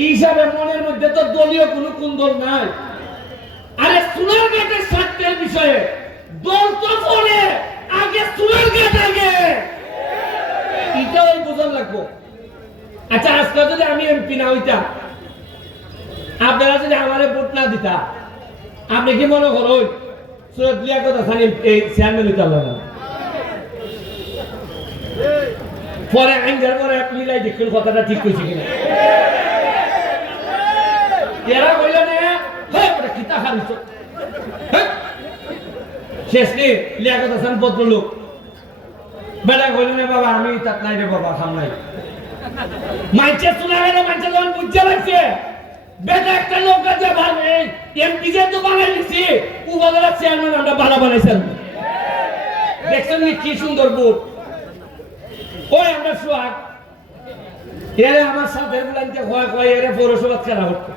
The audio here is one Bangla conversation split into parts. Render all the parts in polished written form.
এই হিসাবে মনের মধ্যে তো দলীয় কোনো কুন্দল নাই। আরে সোনারঘাটের স্বার্থের বিষয়ে দল তো পরে, আগে সোনারঘাট আগে, এটাও বোঝার লাগবো। আচ্ছা, আজকে যদি আমি এমপি না হইতাম, আপনারা যদি আমার ভোট না দিতা, আপনি কি মনে করো সৈয়দ লিয়াকত হাসান এই চেয়ারম্যান হইতে পারল না? পরে আইনজার পরে মিলাই দেখুন কথাটা ঠিক কইছি কিনা। এরা কইল না ওটা কিতা খারিছ, শেষ নেই লিয়াকত হাসান ভদ্রলোক বেটা কইল না বাবা আমি তাত নাই রে বাবা, খাম নাই। মাইছে শোনা গেল, মাইছে যখন বুঝতে লাগছে বেটা একটা লোক আছে ভালো, এমপি যে তো বানাই দিছি উপজেলা চেয়ারম্যান আমরা ভালো বানাইছেন। দেখছেন কি সুন্দর বুট। ওই আমরা সোহাগ এরে আমার সাথে গুলানতে কয় কয় এরে পৌরসভা খেলা করতো।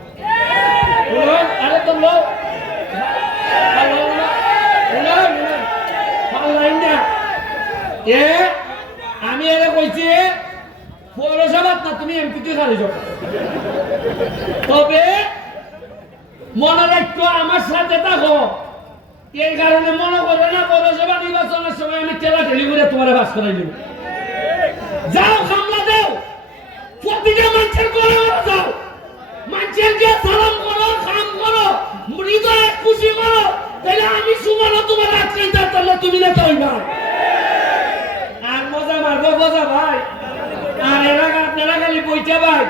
আরে তো লোক আমি এরে কইছি পৌরসভা না তুমি এমপি তুই খালি যাও, তবে মনে রাখতো আমার সাথে থাকো। এই কারণে মনে করো না পৌরসভা নির্বাচনের সময় আমি ঠেলা ঠেলি করে তোমার বাস করাই দিব। যাও খামলা দাও, প্রতিটা মানুষের করে যাও, মানুষের যে সালাম করো, খাম করো, হৃদয়ে খুশি করো, তাহলে আমি সুমানো তোমার আজকে তাহলে তুমি না হইবা। আর মজা মারবো বোঝা ভাই, আর এরা আপনারা খালি বইতে ভাই।